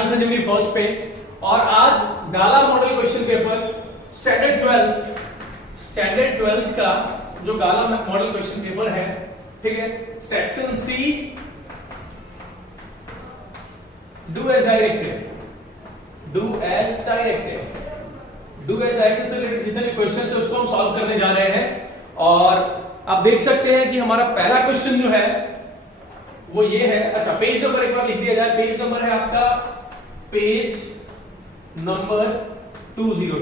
ज्ञान संजीवनी फर्स्ट पे। और आज Gala model question paper standard 12th का जो गाला मॉडल क्वेश्चन पेपर है, ठीक है, section C do as directed से रिलेटेड जितने भी क्वेश्चन है उसको हम सॉल्व करने जा रहे हैं। और आप देख सकते हैं कि हमारा पहला क्वेश्चन जो है वो ये है। अच्छा, पेज नंबर एक बार लिख दिया जाए। पेज नंबर है आपका page number 202।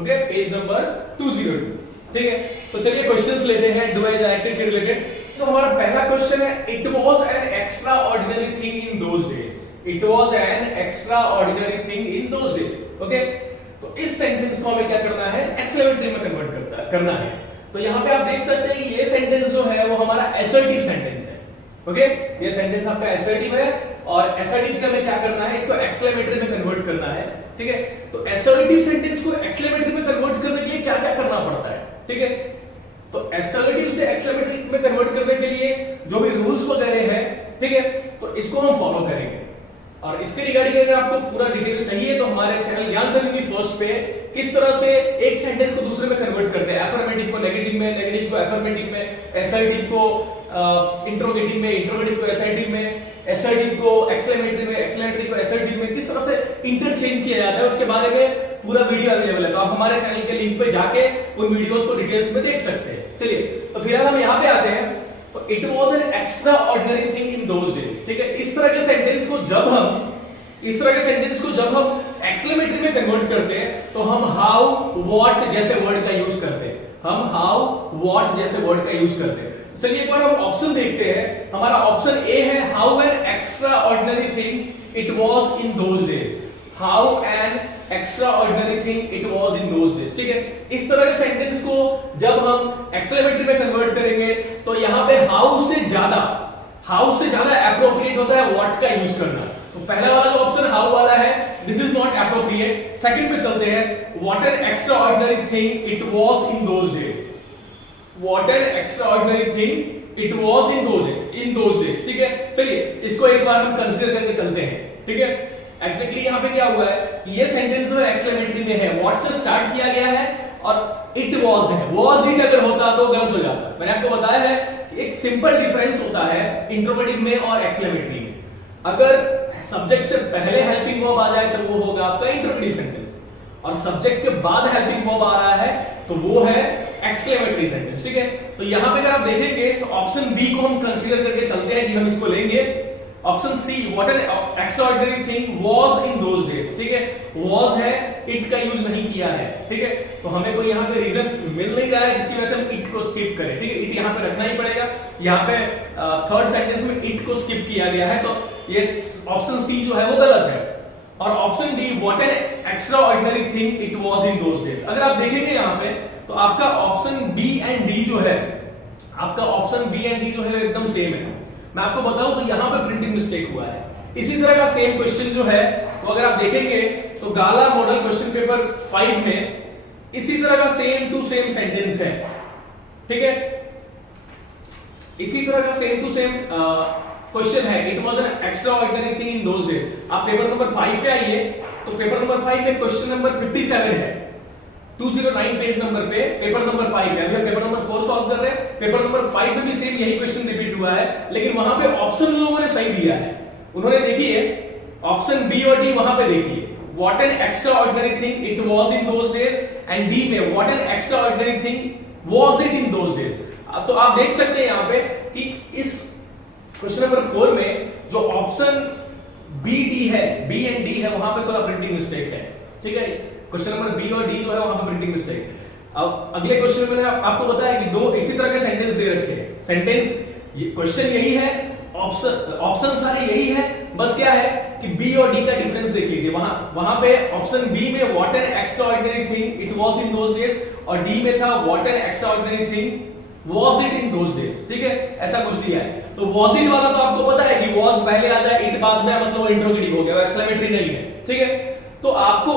Okay, page number 202, ठीक है। तो चलिए क्वेश्चंस लेते हैं डू एज डायरेक्टेड के रिलेटेड। तो हमारा पहला क्वेश्चन है, it was an extra ordinary thing in those days. It was an extra ordinary thing in those days. Okay, तो इस सेंटेंस को हमें क्या करना है, एक्सक्लेमेटरी में कन्वर्ट करना है। तो यहां पे आप देख सकते हैं कि ये सेंटेंस जो है वो हमारा असर्टिव सेंटेंस है। ओके, ये सेंटेंस आपका असर्टिव है और असर्टिव से हमें क्या करना है, इसको एक्सक्लेमेटरी में कन्वर्ट करना है, ठीक है। तो असर्टिव सेंटेंस को एक्सक्लेमेटरी में कन्वर्ट करने के लिए क्या क्या करना पड़ता है, ठीक है। तो असर्टिव से एक्सक्लेमेटरी में कन्वर्ट करने के लिए जो भी रूल्स वगैरह है, ठीक है, तो इसको हम फॉलो करेंगे। और इसके रिगार्डिंग अगर आपको पूरा डिटेल चाहिए तो हमारे चैनल ज्ञान संजीवनी फर्स्ट पे किस तरह से एक सेंटेंस को दूसरे में कन्वर्ट करते हैं, अफर्मेटिव को नेगेटिव में, नेगेटिव को अफर्मेटिव में, असर्टिव को इंट्रोगेटिव में, इंट्रोगेटिव को असर्टिव में, असर्टिव को एक्सक्लेमेटरी में, एक्सक्लेमेटरी को असर्टिव में, किस तरह से इंटरचेंज किया जाता है उसके बारे में पूरा वीडियो अवेलेबल है। तो आप हमारे चैनल के लिंक पे जाके उन वीडियोस को डिटेल्स में देख सकते हैं। चलिए, तो फिलहाल हम यहाँ पे आते हैं। तो it was an extra ordinary thing in those days, ठीक है। इस तरह के सेंटेंस को जब हम एक्सक्लेमेटरी में कन्वर्ट करते हैं तो हम हाउ व्हाट जैसे वर्ड का यूज करते हैं। चलिए एक बार हम ऑप्शन देखते हैं। हमारा ऑप्शन ए है, how an extra ordinary thing it was in those days. How an extra ordinary thing it was in those days, ठीक है। इस तरह के सेंटेंस को जब हम एक्सक्लेमेटरी में कन्वर्ट करेंगे तो यहां पे हाउ से ज्यादा एप्रोप्रिएट होता है व्हाट का यूज करना। तो पहला वाला जो ऑप्शन हाउ वाला है, this is not appropriate. Second पे चलते हैं, what an extra ordinary thing it was in those days. What an extra ordinary thing it was in those days, ठीक है। चलिए इसको एक बार हम कंसीडर करके चलते हैं, ठीक है। एग्जैक्टली यहां पे क्या हुआ है कि ये सेंटेंस जो एक्सक्लेमेटरी में है, व्हाट से स्टार्ट किया गया है और इट वाज है। वाज इट अगर होता तो गलत हो जाता। मैंने आपको बताया है कि एक सिंपल डिफरेंस होता है इंट्रोगेटिव में और एक्सक्लेमेटरी में। अगर सब्जेक्ट से पहले हेल्पिंग वर्ब आ जाए तो वो होगा आपका इंट्रोगेटिव सेंटेंस, और सब्जेक्ट के बाद हेल्पिंग वर्ब आ रहा है तो वो है एक्सक्लेमेटरी सेंटेंस, ठीक है। तो यहां पे अगर आप देखेंगे तो ऑप्शन बी को हम कंसीडर करके चलते हैं कि हम इसको लेंगे। Option C, what an extraordinary thing was in those days, ठीक है। वाज है, इट का यूज नहीं किया है, ठीक है। तो हमें कोई यहां पे रीजन मिल नहीं रहा है जिसकी वजह से हम इट को स्किप करें, ठीक है। इट यहां पे रखना ही पड़ेगा। यहां पे थर्ड सेंटेंस में इट को स्किप किया गया है, तो ये ऑप्शन सी जो है वो गलत है। और option D, what an extraordinary thing it was in those days, अगर आप देखेंगे यहां पे तो आपका ऑप्शन बी एंड डी जो है, एकदम सेम है। मैं आपको बताऊं तो यहां पे प्रिंटिंग मिस्टेक हुआ है। इसी तरह का सेम क्वेश्चन जो है वो अगर आप देखेंगे तो गाला मॉडल क्वेश्चन पेपर 5 में इसी तरह का सेम टू सेम सेंटेंस है, ठीक है। इसी तरह का सेम टू सेम क्वेश्चन है, it was an extraordinary thing in those days. आप पेपर नंबर 5 पे आइए तो पेपर नंबर 5 में क्वेश्चन नंबर 57 है, 209 पेज नंबर पे पेपर नंबर 5 है। अभी हम पेपर नंबर 4 सॉल्व कर रहे हैं। पेपर नंबर 5 में भी सेम यही क्वेश्चन रिपीट हुआ है, लेकिन वहां पे ऑप्शन लोगों ने सही दिया है। उन्होंने देखिए ऑप्शन बी और डी वहां पे देखिए, what an extraordinary thing it was in those days, and D में what an extraordinary thing was it in those days. तो आप देख सकते हैं यहां पे कि इस क्वेश्चन नंबर 4 में जो ऑप्शन बी एंड डी है वहां पे थोड़ा प्रिंटिंग मिस्टेक है, ठीक है। क्वेश्चन नंबर बी और डी जो है वहां पे प्रिंटिंग मिस्टेक। अब अगले क्वेश्चन में मैंने आपको बताया कि दो इसी तरह के सेंटेंस दे रखे हैं। सेंटेंस क्वेश्चन यही है, ऑप्शन सारे यही है, बस क्या है कि बी और डी का डिफरेंस देख लीजिए। वहां पे ऑप्शन बी में what an extraordinary thing it was in those days, और डी में था what an extraordinary thing was it in those days, ठीक है। ऐसा कुछ दिया है। तो वाज इट वाला तो आपको पता है कि वाज पहले आ जाए, इट बाद में, मतलब वो इंट्रोगेटिव हो गया, वो एक्सक्लेमेटरी नहीं है, ठीक है। तो आपको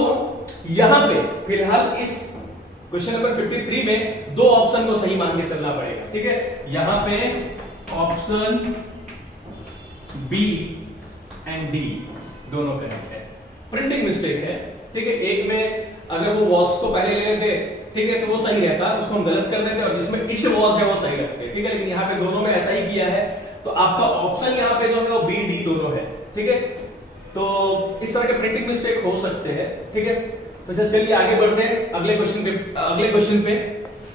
यहां पे फिलहाल इस क्वेश्चन नंबर 53 में दो ऑप्शन को सही मान के चलना पड़ेगा, ठीक है। यहां पे ऑप्शन बी एंड डी दोनों करेक्ट है। प्रिंटिंग मिस्टेक है, ठीक है। एक में अगर वो वॉज को पहले ले लेते, ठीक है, तो वो सही रहता, उसको हम गलत कर देते, और जिसमें इट वॉज है वो सही रखते, ठीक है। लेकिन यहाँ पे दोनों में ऐसा ही किया है, तो आपका ऑप्शन यहाँ पे जो है वो बी डी दोनों है, ठीक है। तो इस तरह के प्रिंटिंग मिस्टेक हो सकते हैं, ठीक है। तो चलिए आगे बढ़ते हैं अगले क्वेश्चन पे।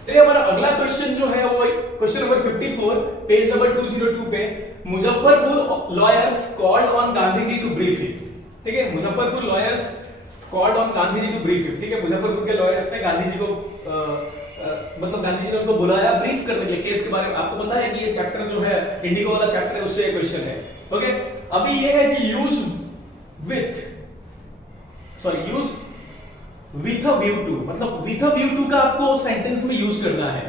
तो हमारा अगला क्वेश्चन जो है वो क्वेश्चन नंबर 54 पेज नंबर 202 पे, Muzaffarpur lawyers called on Gandhi ji to brief him, ठीक है। Muzaffarpur lawyers called on Gandhi ji to brief him, ठीक है। मुजफ्फरपुर के लॉयर्स ने गांधी जी को मतलब गांधी जी ने उनको बुलाया ब्रीफ करने के लिए केस के बारे में। आपको पता है कि ये चैप्टर जो है इंडिगो वाला चैप्टर है, उससे क्वेश्चन है, ओके। अभी ये है कि use with a view to, मतलब विथ अ व्यू टू का आपको सेंटेंस में यूज करना है,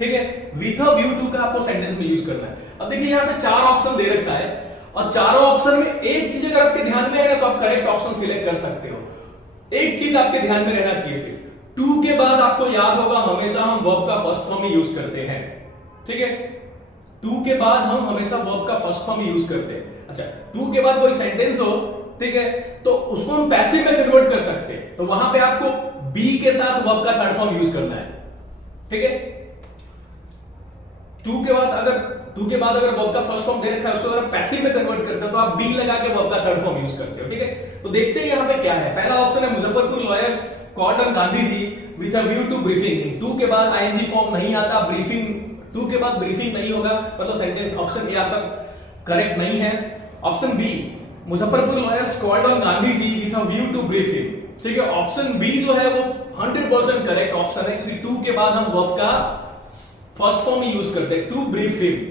ठीक है। विथ अ व्यू टू का आपको सेंटेंस में यूज करना है। अब देखिए यहाँ पे 4 ऑप्शन दे रखा है, और चारों ऑप्शन में एक चीज अगर आपके ध्यान में है ना, तो आप करेक्ट ऑप्शन सिलेक्ट कर सकते हो। एक चीज आपके ध्यान में रहना चाहिए, सिर्फ टू के बाद आपको याद होगा हमेशा हम वर्ब का फर्स्ट फॉर्म ही यूज करते हैं, ठीक है। टू के बाद हम हमेशा वर्ब का फर्स्ट फॉर्म यूज करते हैं। अच्छा, टू के बाद कोई सेंटेंस हो, ठीक है, तो उसको हम पैसिव में कन्वर्ट कर सकते हैं, तो वहां पे आपको बी के साथ वर्ब का थर्ड फॉर्म यूज करना है, ठीक है। टू के बाद अगर वर्ब का फर्स्ट फॉर्म दे रखा है, उसको अगर पैसिव में कन्वर्ट करते हो तो आप बी लगा के वर्ब का थर्ड फॉर्म यूज करते हो, ठीक है। तो देखते हैं यहां पे क्या है। पहला ऑप्शन है Muzaffarpur lawyers called on Gandhi ji with a view to briefing. To के बाद आईएनजी फॉर्म नहीं आता, ब्रीफिंग, टू के बाद ब्रीफिंग नहीं होगा, मतलब सेंटेंस ऑप्शन ए आपका करेक्ट नहीं है। Option B, Muzaffarpur lawyers called on Gandhi ji with a view to briefing, ठीक है। ऑप्शन बी जो है वो 100% करेक्ट ऑप्शन है, क्योंकि टू के बाद हम वर्ब का फर्स्ट फॉर्म ही यूज करते हैं, to brief him.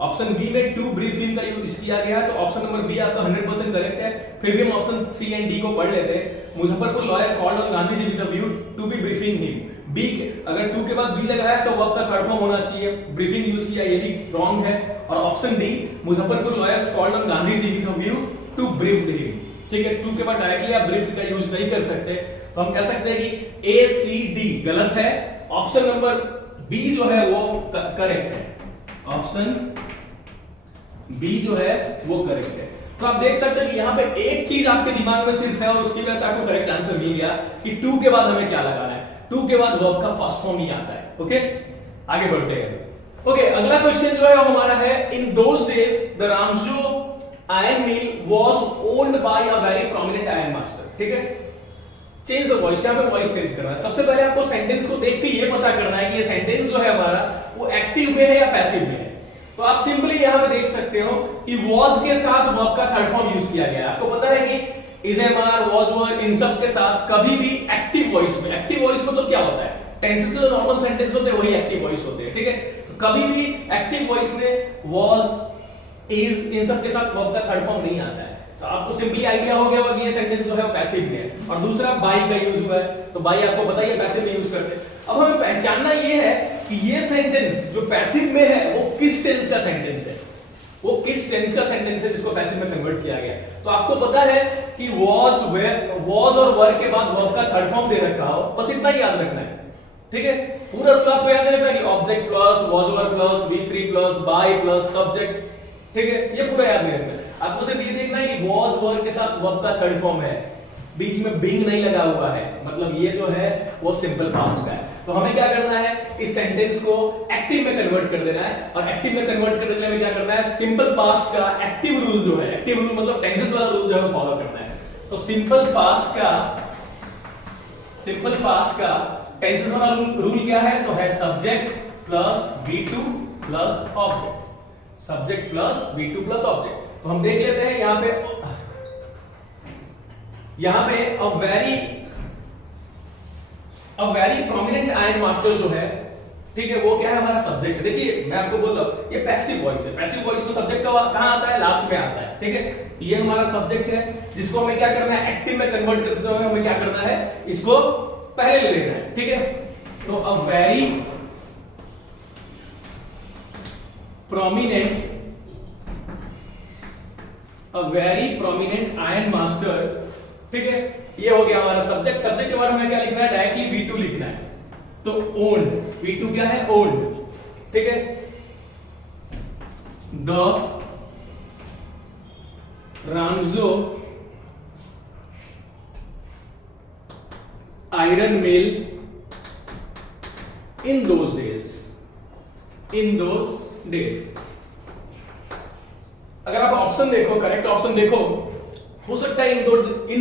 Option B में टू ब्रीफ हिम का यूज किया गया है, तो ऑप्शन नंबर बी आपका 100% करेक्ट है। फिर भी हम ऑप्शन सी एंड डी को पढ़ लेते हैं। Muzaffarpur lawyer called on Gandhi ji with a view to be briefing him. B, अगर टू के बाद बी लगाया है तो वर्ब का थर्ड फॉर्म होना चाहिए, ब्रीफिंग यूज किया, ये भी रॉन्ग है। और option D, Muzaffarpur lawyers called on Gandhi ji with a view to brief him, ठीक है। टू के बाद डायरेक्टली आप ब्रीफ का यूज नहीं कर सकते, तो हम कह सकते हैं कि ए सी डी गलत है, ऑप्शन नंबर बी जो है वो करेक्ट है। ऑप्शन बी जो है वो करेक्ट है। तो आप देख सकते हैं कि यहाँ पे एक चीज आपके दिमाग में सिर्फ है, और उसकी वजह से आपको करेक्ट आंसर मिल गया कि टू के बाद हमें क्या लगाना है। टू के बाद वर्ब का फर्स्ट फॉर्म ही आता है, ओके। आगे बढ़ते हैं। ओके, अगला क्वेश्चन जो है वो हमारा है, in those days the Ramjo iron mill was owned by a very prominent iron master, ठीक है। चेंज द वॉइस, यहाँ पे वॉइस चेंज करना है। सबसे पहले आपको सेंटेंस को देख के ये पता करना है कि ये सेंटेंस जो है हमारा वो एक्टिव में है या पैसिव में है। तो आप सिंपली यहाँ पे देख सकते हो कि was के साथ वर्ब का थर्ड फॉर्म यूज किया गया है। आपको पता है कि is, am, are, was, were, इन सब के साथ कभी भी एक्टिव वॉइस में, एक्टिव वॉइस मतलब क्या होता है, टेंसेस के जो नॉर्मल सेंटेंस होते हैं वही एक्टिव वॉइस होते हैं, ठीक है। कभी भी एक्टिव वॉइस में was, is, इन सब के साथ वर्ब का थर्ड फॉर्म नहीं आता है। तो आपको सिंपली आइडिया हो गया कि ये सेंटेंस जो है वो पैसिव में है। और दूसरा बाय का यूज हुआ है, तो बाय आपको पता ही है पैसिव में यूज करते हैं। अब हमें पहचानना ये है कि ये सेंटेंस जो पैसिव में है वो किस टेंस का सेंटेंस है, वो किस टेंस का सेंटेंस है जिसको पैसिव में कन्वर्ट किया गया। तो आपको पता है कि was, were, was और were के बाद वर्ब का थर्ड फॉर्म दे रखा हो, बस इतना ही याद रखना है, ठीक है। पूरा रूल आपको याद रखना है कि object plus was, were plus V3 plus by plus subject, ठीक है। ये पूरा याद नहीं रखना है, आपको सिर्फ ये देखना है कि was, were के साथ वर्ब का थर्ड फॉर्म है, बीच में being नहीं लगा हुआ है, मतलब ये जो है वो सिंपल पास्ट का है। तो हमें क्या करना है, इस सेंटेंस को एक्टिव में कन्वर्ट कर देना है, और एक्टिव में कन्वर्ट करने में क्या करना है, सिंपल पास्ट का एक्टिव रूल जो है, एक्टिव रूल मतलब टेंसेस वाला रूल जो है वो फॉलो करना है। तो सिंपल पास्ट का टेंसेस वाला रूल क्या है, तो है subject plus V2 plus object, subject plus V2 plus object. तो हम देख लेते हैं यहां पे अ वेरी प्रोमिनेंट आयरन मास्टर जो है, ठीक है, वो क्या है, हमारा सब्जेक्ट। देखिए मैं आपको बोल रहा हूं ये पैसिव वॉइस है, पैसिव वॉइस में सब्जेक्ट कहां आता है, लास्ट में आता है, ठीक है। ये हमारा सब्जेक्ट है जिसको हमें क्या करना है, एक्टिव में कन्वर्ट करते समय हमें क्या करना है, इसको पहले ले लेना है, ठीक है। तो अ वेरी प्रोमिनेंट आयरन मास्टर, ठीक है। ये हो गया हमारा सब्जेक्ट। सब्जेक्ट के बाद हमें क्या लिखना है, डायरेक्टली V2 लिखना है। तो ओल्ड, V2 क्या है, ओल्ड, ठीक है। The Ramjo iron mill in those days. अगर आप ऑप्शन देखो, करेक्ट ऑप्शन देखो, हो सकता है इन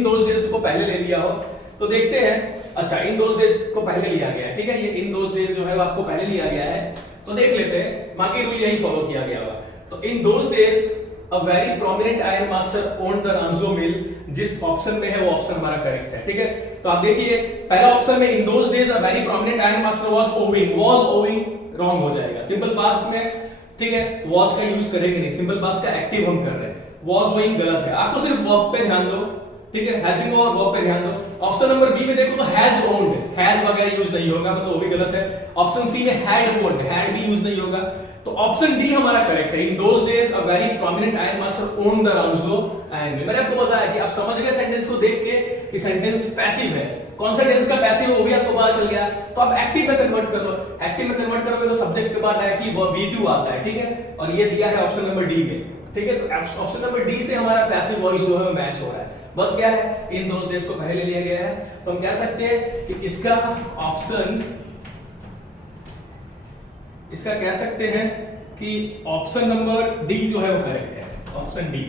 दोज डेज को पहले ले लिया हो, तो देखते हैं। अच्छा, इन दोज डेज को पहले लिया गया है, ठीक है, ये इन दोज डेज जो है वो आपको पहले लिया गया है, तो देख लेते हैं, बाकी रूल यही फॉलो किया गया होगा। तो in those days a very prominent iron master owned the Ranjho mill, जिस ऑप्शन में है वो ऑप्शन हमारा करेक्ट है, ठीक है। तो आप देखिए पहला ऑप्शन में इन those days a very prominent iron master was owing, wrong हो जाएगा। सिंपल पास्ट में, ठीक है, वाज का यूज करेंगे नहीं, सिंपल पास्ट का एक्टिव हम कर रहे हैं, वाज ओविंग गलत है। आपको सिर्फ वर्ब पे ध्यान दो, ठीक है, हेल्पिंग और वर्ब पे ध्यान दो। ऑप्शन नंबर बी में देखो तो हैज ओन्ड, हैज वगैरह यूज नहीं होगा, मतलब वो भी गलत है। ऑप्शन सी में हैड ओन्ड, हैड भी यूज नहीं होगा, तो ऑप्शन डी हमारा करेक्ट है। In those days a very prominent iron master owned the Ranjho and मैंने आपको बताया कि आप समझ गए सेंटेंस को देख के कि सेंटेंस पैसिव है, कौन सा टेंस का पैसिव है वो भी आपको पता चल गया। तो आप एक्टिव में कन्वर्ट कर लो, एक्टिव में कन्वर्ट करोगे तो सब्जेक्ट के बाद डायरेक्टली वो V2 आता है, ठीक है, और ये दिया है ऑप्शन नंबर डी में, ठीक है। तो ऑप्शन नंबर डी से हमारा पैसिव वॉइस जो है मैच हो रहा है। बस क्या है, इन दोस डेज को पहले लिया गया है, तो हम कह सकते हैं कि इसका कह सकते हैं कि ऑप्शन नंबर डी जो है वो करेक्ट है, ऑप्शन डी।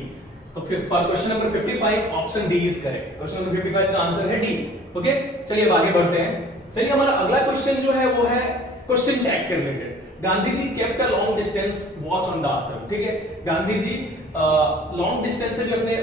तो फिर for question number 55 option D is correct. Question number 55 का आंसर है डी। ओके, चलिए अब आगे बढ़ते हैं। चलिए हमारा अगला क्वेश्चन जो है वो है क्वेश्चन टैग के रिलेटेड। Gandhi ji kept a long distance watch on the ashram, ठीक है, गांधी जी लॉन्ग डिस्टेंस से भी अपने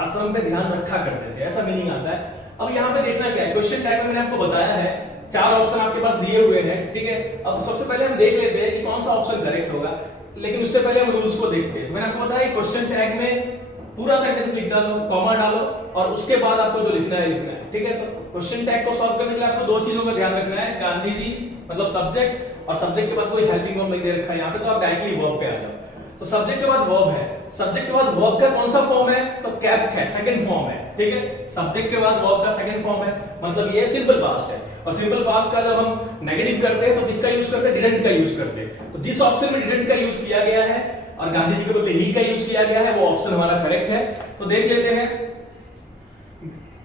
आश्रम पे ध्यान रखा करते थे, ऐसा मीनिंग आता है। अब यहाँ पे देखना क्या है, क्वेश्चन टैग में मैंने आपको बताया है 4 ऑप्शन आपके पास दिए हुए हैं, ठीक है। अब सबसे पहले हम देख लेते हैं कि कौन सा ऑप्शन करेक्ट होगा, लेकिन उससे पहले हम रूल्स को देखते हैं। मैंने आपको बताया क्वेश्चन टैग में पूरा सेंटेंस लिख डालो, कॉमा डालो और उसके बाद आपको जो लिखना है, ठीक है। तो क्वेश्चन टैग को सॉल्व करने के लिए आपको 2 चीजों का ध्यान रखना है, गांधी जी मतलब सब्जेक्ट, और सब्जेक्ट के बाद कोई हेल्पिंग वर्ब नहीं दे रखा है यहाँ पे, तो आप डायरेक्टली वर्ब पे आ जाओ। तो सब्जेक्ट के बाद वर्ब है, सब्जेक्ट के बाद वर्ब का कौन सा फॉर्म है, तो केप्ट है, सेकंड फॉर्म है, ठीक है। सब्जेक्ट के बाद वर्ब का सेकंड फॉर्म है, मतलब ये सिंपल पास्ट है। और सिंपल पास्ट का जब हम नेगेटिव करते हैं तो किसका यूज करते हैं, डिडंट का यूज करते हैं। तो जिस ऑप्शन में डिडंट का यूज किया गया है और गांधी जी के बदले ही का यूज किया गया है, वो ऑप्शन हमारा करेक्ट है। तो देख लेते हैं,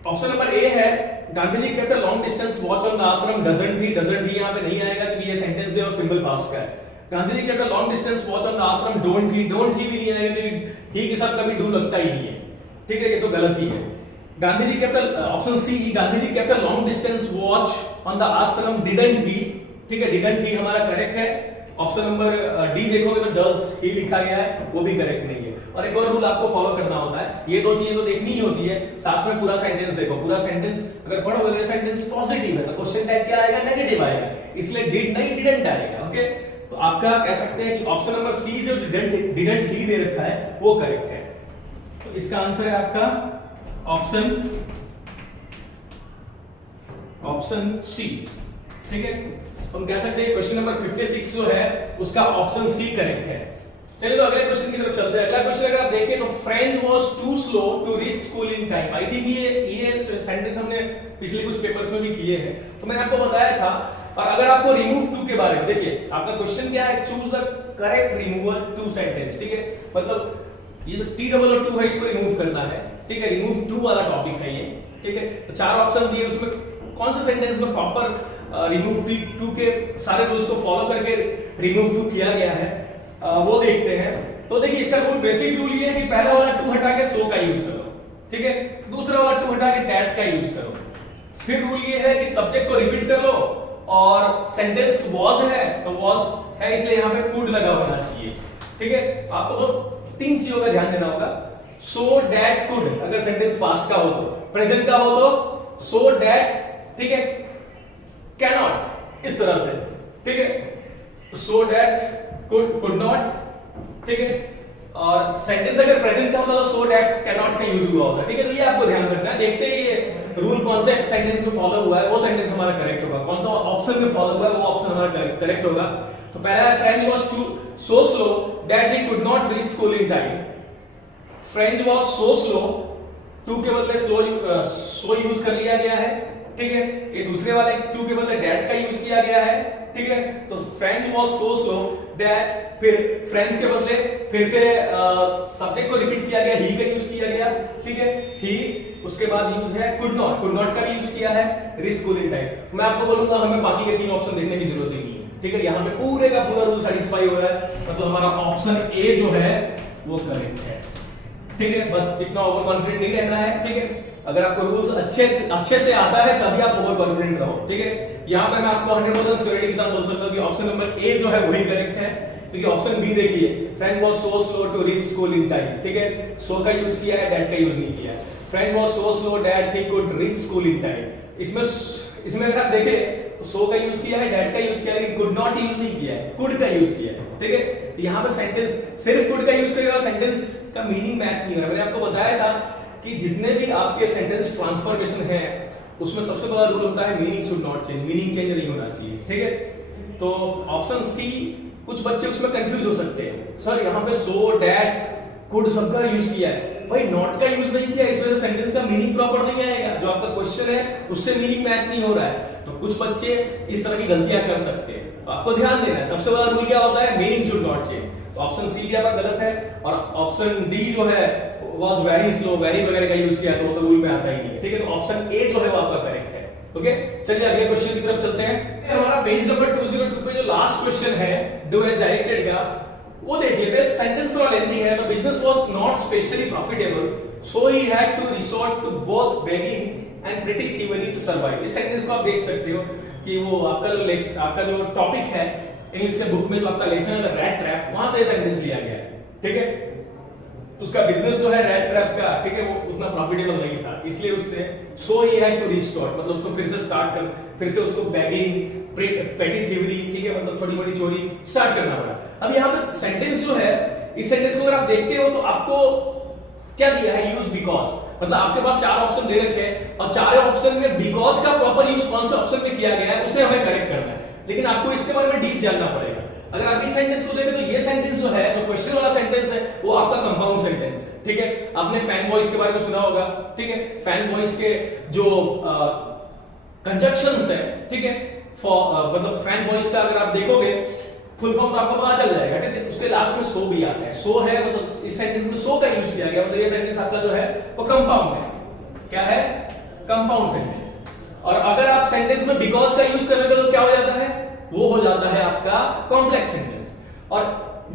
ऑप्शन नंबर ए है Gandhi ji kept a long distance watch on the ashram, doesn't he यहाँ पे नहीं आएगा क्योंकि ये सेंटेंस है और सिंपल पास्ट का है। Gandhi ji kept a long distance watch on the ashram, don't he भी नहीं आएगा क्योंकि ही के साथ कभी डू लगता ही नहीं है, ठीक है, ये तो गलत ही है। Gandhi ji kept option C, Gandhi ji kept a long distance watch on the ashram, didn't he, ठीक है, डिडंट ही हमारा करेक्ट है। ऑप्शन नंबर डी देखोगे तो डज ही लिखा गया है, वो भी करेक्ट नहीं है। और एक और रूल आपको फॉलो करना होता है, ये 2 चीजें तो देखनी ही होती है, साथ में पूरा सेंटेंस देखो। पूरा सेंटेंस अगर पढ़ोगे तो सेंटेंस पॉजिटिव है तो क्वेश्चन टैग क्या आएगा, नेगेटिव आएगा, इसलिए डिड नहीं डिडंट आएगा। ओके, तो आपका कह सकते हैं कि ऑप्शन नंबर सी जो डिडंट ही दे रखा है वो करेक्ट है। तो इसका आंसर है आपका ऑप्शन सी, ठीक है। हम कह सकते हैं क्वेश्चन नंबर 56 जो है उसका ऑप्शन सी करेक्ट है। चलिए तो अगले क्वेश्चन की तरफ चलते हैं। अगला क्वेश्चन अगर आप देखें तो French was too slow to reach school in time. I think ये सेंटेंस हमने पिछले कुछ पेपर्स में भी किए हैं, तो मैंने आपको बताया था। और अगर आपको रिमूव टू के बारे में देखिए, आपका क्वेश्चन क्या है, choose the correct removal to sentence, ठीक है, मतलब ये जो T-O-O-2 है इसको रिमूव करना है, ठीक है, रिमूव टू वाला टॉपिक है ये, ठीक है। तो 4 ऑप्शन दिए, उसमें कौन सा सेंटेंस में प्रॉपर रिमूव टू के सारे रूल्स को फॉलो करके रिमूव टू किया गया है, वो देखते हैं। तो देखिए इसका रूल, बेसिक रूल ये है कि पहला वाला टू हटा के सो का यूज करो, ठीक है, दूसरा वाला टू हटा के दैट का यूज करो। फिर रूल ये है कि सब्जेक्ट को रिपीट कर लो और सेंटेंस वाज है तो वाज है इसलिए यहाँ पे कुड लगा होना चाहिए, ठीक है। तो आपको बस 3 चीजों का ध्यान देना होगा। सो दैट कुड अगर सेंटेंस पास्ट का हो तो, प्रेजेंट का हो तो सो दैट, ठीक है, कैनॉट इस तरह से, ठीक है, सो दैट कुड नॉट, ठीक है। और सेंटेंस अगर प्रेजेंट का होता तो सो दैट कैनॉट का यूज हुआ होता, ठीक है। तो ये आपको ध्यान रखना है। देखते हैं ये रूल कौन से सेंटेंस में फॉलो हुआ है, वो सेंटेंस हमारा करेक्ट होगा, कौन सा ऑप्शन में फॉलो हुआ है वो ऑप्शन हमारा करेक्ट होगा। तो पहला है French was so slow that he could not reach school in time. French was so slow, to के बदले स्लो सो यूज कर लिया गया है, ठीक है। ये दूसरे वाले टू के बदले दैट का यूज किया गया है, ठीक है। तो French was so slow that, फिर फ्रेंच के बदले फिर से सब्जेक्ट को रिपीट किया गया, ही का यूज किया गया, ठीक है। ही, उसके बाद यूज है कुड नॉट का भी यूज किया है, रीच स्कूल इन टाइम। मैं आपको बोलूंगा हमें बाकी के तीन ऑप्शन देखने की जरूरत ही नहीं है, ठीक है। यहाँ पे पूरे का पूरा रूल सेटिस्फाई हो रहा है, मतलब हमारा ऑप्शन ए जो है वो करेक्ट है, ठीक है। बस इतना ओवर कॉन्फिडेंट नहीं रहना है, ठीक है। अगर आपको रूल्स अच्छे से आता है तभी आप ओवर कॉन्फिडेंट रहो, ठीक है। यहाँ पे मैं आपको 100% श्योरिटी के साथ बोल सकता हूँ कि ऑप्शन नंबर ए जो है वही करेक्ट है, क्योंकि ऑप्शन बी देखिए, French was so slow to reach school in time, ठीक है। सो का यूज किया है, दैट का यूज नहीं किया है। French was so slow that he could reach school in time. इसमें अगर आप देखें तो सो का यूज किया है, दैट का यूज किया है, लेकिन कुड नॉट यूज नहीं किया है, कुड का यूज किया है, ठीक है। यहाँ पे सेंटेंस सिर्फ कुड का यूज करेगा, सेंटेंस का मीनिंग मैच नहीं हो रहा। मैंने आपको बताया था कि जितने भी आपके सेंटेंस ट्रांसफॉर्मेशन है उसमें सबसे बड़ा रूल होता है meaning should not change, meaning change नहीं होना चाहिए, ठीक है। तो ऑप्शन सी, कुछ बच्चे उसमें कंफ्यूज हो सकते हैं, सर यहाँ पे सो दैट कुड सबका यूज किया है, भाई नॉट का यूज नहीं किया, इस वजह से सेंटेंस का मीनिंग प्रॉपर नहीं आएगा, जो आपका क्वेश्चन है उससे मीनिंग मैच नहीं हो रहा है। तो कुछ बच्चे इस तरह की गलतियां कर सकते हैं, तो आपको ध्यान देना है। सबसे बड़ा रूल क्या होता है, मीनिंग शुड नॉट चेंज। तो ऑप्शन सी भी आपका गलत है, और ऑप्शन डी जो है वाज वेरी स्लो, वेरी वगैरह का यूज किया तो वो तो रूल में आता ही नहीं है, ठीक है। तो ऑप्शन ए जो है वो आपका करेक्ट है, ओके। चलिए अगले क्वेश्चन की तरफ चलते हैं। हमारा पेज नंबर 202 पे जो लास्ट क्वेश्चन है डू एज डायरेक्टेड का, वो देख लेते हैं। सेंटेंस थोड़ा लेंथी है। The business was not specially profitable so he had to resort to both begging and pretty thievery to survive. इस सेंटेंस को आप देख सकते हो कि वो आपका जो टॉपिक है इंग्लिश के बुक में, जो आपका लेसन है द रैट ट्रैप, वहां से सेंटेंस लिया गया है, ठीक है। उसका बिजनेस जो है रैट ट्रैप का, ठीक है, वो उतना प्रॉफिटेबल नहीं था, इसलिए उसने सो ही हैड टू रिस्टार्ट, मतलब उसको फिर से स्टार्ट कर, फिर से उसको बैगिंग, पेटी थीवरी, ठीक है, मतलब छोटी मोटी चोरी स्टार्ट करना पड़ा। अब यहाँ पे सेंटेंस जो है, इस सेंटेंस को अगर आप देखते हो तो आपको क्या दिया है, यूज बिकॉज, मतलब आपके पास चार ऑप्शन दे रखे हैं और चारों ऑप्शन में बिकॉज का प्रॉपर यूज कौन से ऑप्शन में किया गया है उसे हमें करेक्ट करना है, लेकिन आपको इसके बारे में डीप जानना पड़ेगा। अगर आप इस सेंटेंस को देखें तो ये सेंटेंस जो है, जो क्वेश्चन वाला सेंटेंस है, वो आपका कंपाउंड सेंटेंस है, ठीक है। आपने फैन बॉयज के बारे में सुना होगा, ठीक है। फैन बॉयज के जो कंजक्शंस है, ठीक है, मतलब फैन बॉयज का अगर आप देखोगे फुल फॉर्म तो आपको पता चल जाएगा, ठीक है। उसके लास्ट में सो भी आता है, सो है, मतलब इस सेंटेंस में सो का यूज किया गया, मतलब ये सेंटेंस आपका जो है वो कंपाउंड है। क्या है, कंपाउंड सेंटेंस। और अगर आप सेंटेंस में बिकॉज का यूज करोगे तो क्या हो जाता है, वो हो जाता है आपका कॉम्प्लेक्स सेंटेंस। और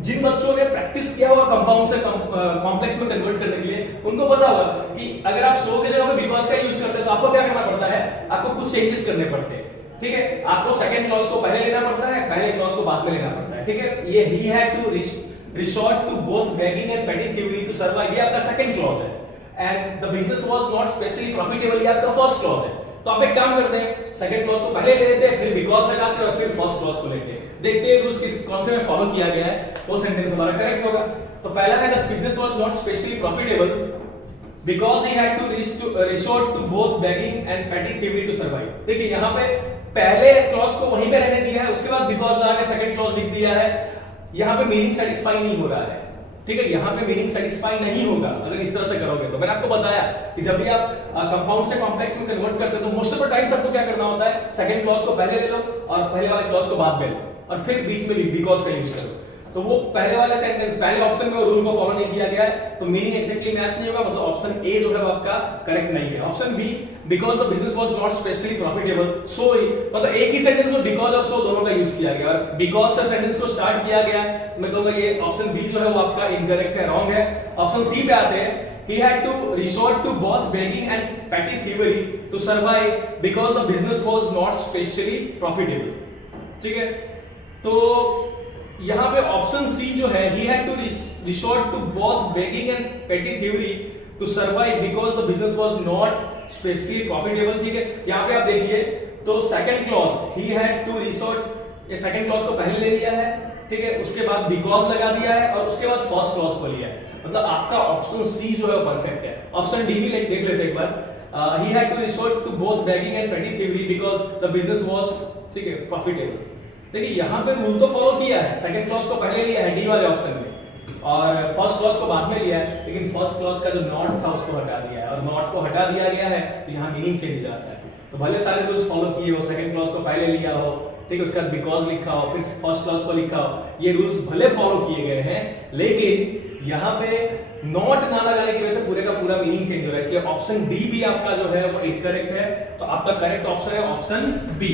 जिन बच्चों ने प्रैक्टिस किया हुआ कंपाउंड से कॉम्प्लेक्स में कन्वर्ट करने के लिए, उनको पता होगा कि अगर आप सो के जगह पे बिकॉज का यूज करते हैं तो आपको क्या करना पड़ता है, आपको कुछ चेंजेस करने पड़ते हैं, ठीक है। आपको सेकंड क्लॉज को पहले लेना पड़ता है, पहले क्लॉज को बाद में लेना पड़ता है, ठीक है। ये he had to resort to both begging and petty thievery to survive, ये आपका सेकंड क्लॉज है। And the business was not specially profitable, ये आपका फर्स्ट क्लॉज है। तो आप एक काम करते हैं, सेकंड क्लॉज को पहले ले लेते हैं, फिर बिकॉज लगाते हैं और फिर फर्स्ट क्लॉज को लेते हैं, देखते हैं रूल्स किस कौन से में फॉलो किया गया है, वो सेंटेंस हमारा करेक्ट होगा। तो पहला है the business was not specially profitable because he had to resort to both begging and petty thievery to survive. देखिए यहाँ पे पहले क्लॉज को वहीं पे रहने दिया है, उसके बाद बिकॉज लगा के सेकंड क्लॉज लिख दिया है। यहाँ पे मीनिंग सेटिस्फाई नहीं हो रहा है, ठीक है। यहाँ पे मीनिंग सेटिस्फाई नहीं होगा अगर इस तरह से करोगे तो। मैंने आपको बताया कि जब भी आप कंपाउंड से कॉम्प्लेक्स में कन्वर्ट करते हो तो मोस्ट ऑफ द टाइम्स आपको क्या करना होता है, सेकंड क्लॉज को पहले ले लो और पहले वाले क्लॉज को बाद में लो और फिर बीच में भी बिकॉज का यूज करो। तो वो पहले वाले सेंटेंस, पहले ऑप्शन में रूल को फॉलो नहीं किया गया है, तो मीनिंग एक्जेक्टली मैच नहीं होगा, मतलब ऑप्शन ए जो है वो आपका करेक्ट नहीं है। Option B, because the business was not specially profitable so he, मतलब एक ही सेंटेंस में बिकॉज और सो दोनों का यूज किया गया और बिकॉज से सेंटेंस को स्टार्ट किया गया है, तो मैं कहूंगा ये ऑप्शन बी जो है वो आपका इनकरेक्ट है, रॉन्ग है। ऑप्शन सी पे आते हैं, he had to resort to both begging and petty thievery to survive because the business was not specially profitable, ठीक है। तो यहाँ पे ऑप्शन सी जो है, he had to resort to both begging and petty thievery to survive because the business was not specially profitable, ठीक है। यहाँ पे आप देखिए तो second clause he had to resort, ये सेकंड क्लॉज को पहले ले लिया है, ठीक है, उसके बाद बिकॉज लगा दिया है और उसके बाद फर्स्ट क्लॉज को लिया है, मतलब आपका ऑप्शन सी जो है वो परफेक्ट है। ऑप्शन डी भी देख लेते हैं एक बार, he had to resort to both begging and petty thievery because the business was, ठीक है, प्रॉफिटेबल। देखिए यहाँ पे रूल तो फॉलो किया है, सेकंड क्लॉज को पहले लिया है डी वाले ऑप्शन में और फर्स्ट क्लॉज को बाद में लिया है, लेकिन फर्स्ट क्लॉज का जो नॉट था उसको हटा दिया है और नॉट को हटा दिया गया है तो यहाँ मीनिंग चेंज हो जाता है। तो भले सारे रूल्स फॉलो किए हो, सेकंड क्लॉज को पहले लिया हो, ठीक है, उसके बाद बिकॉज लिखा हो, फिर फर्स्ट क्लॉज को लिखा हो, ये रूल्स भले फॉलो किए गए हैं, लेकिन यहाँ पे नॉट ना लगाने की वजह से पूरे का पूरा मीनिंग चेंज हो रहा है। इसलिए ऑप्शन डी भी आपका जो है वो इनकरेक्ट है। तो आपका करेक्ट ऑप्शन है ऑप्शन बी।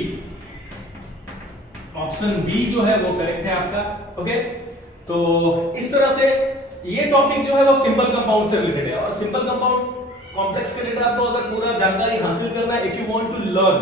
ऑप्शन बी जो है वो करेक्ट है आपका। ओके, तो इस तरह से ये टॉपिक जो है वो सिंपल कंपाउंड से रिलेटेड है। और सिंपल कंपाउंड कॉम्प्लेक्स के रिलेटेड आपको अगर पूरा जानकारी हासिल करना है, if you want to learn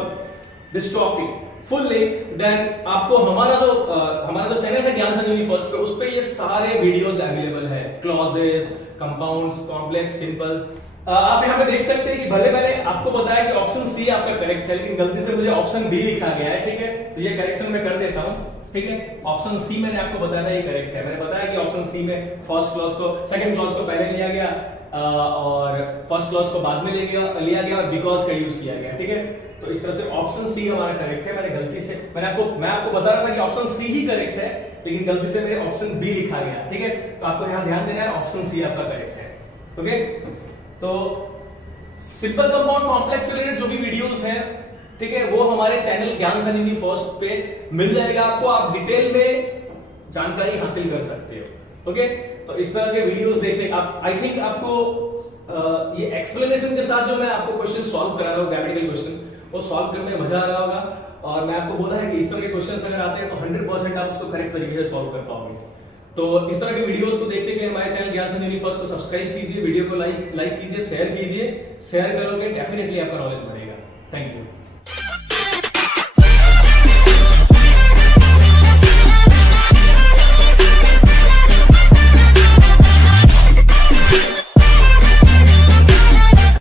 this topic fully, then आपको हमारा जो चैनल है ज्ञान संजीवनी फर्स्ट पे, उस पे ये सारे वीडियोस अवेलेबल है, क्लॉजेस, कंपाउंड्स, कॉम्प्लेक्स, सिंपल। आप यहाँ पे देख सकते हैं कि भले मैंने आपको बताया कि ऑप्शन सी आपका करेक्ट है, लेकिन गलती से मुझे ऑप्शन बी लिखा गया है, ठीक है, तो ये करेक्शन मैं कर देता हूँ, ठीक है। ऑप्शन सी मैंने आपको बताया था ये करेक्ट है। मैंने बताया कि ऑप्शन सी में फर्स्ट क्लॉज को, सेकंड क्लॉज को पहले लिया गया और फर्स्ट क्लॉज को बाद में लिया गया और बिकॉज का यूज किया गया, ठीक है। तो इस तरह से ऑप्शन सी हमारा करेक्ट है। मैंने गलती से मैं आपको बता रहा था कि ऑप्शन सी ही करेक्ट है, लेकिन गलती से मेरे ऑप्शन बी लिखा गया, ठीक है। तो आपको यहाँ ध्यान देना है, ऑप्शन सी आपका करेक्ट है। ओके, तो सिंपल कंपाउंड कॉम्प्लेक्स से रिलेटेड जो भी वीडियोस हैं, ठीक है, वो हमारे चैनल ज्ञान संजीवनी फर्स्ट पे मिल जाएगा आपको, आप डिटेल में जानकारी हासिल कर सकते हो। ओके, तो इस तरह के वीडियोस देखने आप, आई थिंक आपको ये एक्सप्लेनेशन के साथ जो मैं आपको क्वेश्चन सॉल्व करा रहा हूँ, ग्रामेटिकल क्वेश्चन, वो सॉल्व करने में मजा आ रहा होगा। और मैं आपको बोला है कि इस तरह के क्वेश्चंस अगर आते हैं तो 100% आप उसको करेक्ट तरीके से सॉल्व कर पाओगे। तो इस तरह के वीडियोस को देखने के लिए हमारे चैनल ज्ञान संजीवनी फर्स्ट को सब्सक्राइब कीजिए, वीडियो को लाइक कीजिए, शेयर कीजिए। शेयर करोगे डेफिनेटली आपका नॉलेज बढ़ेगा। Thank you.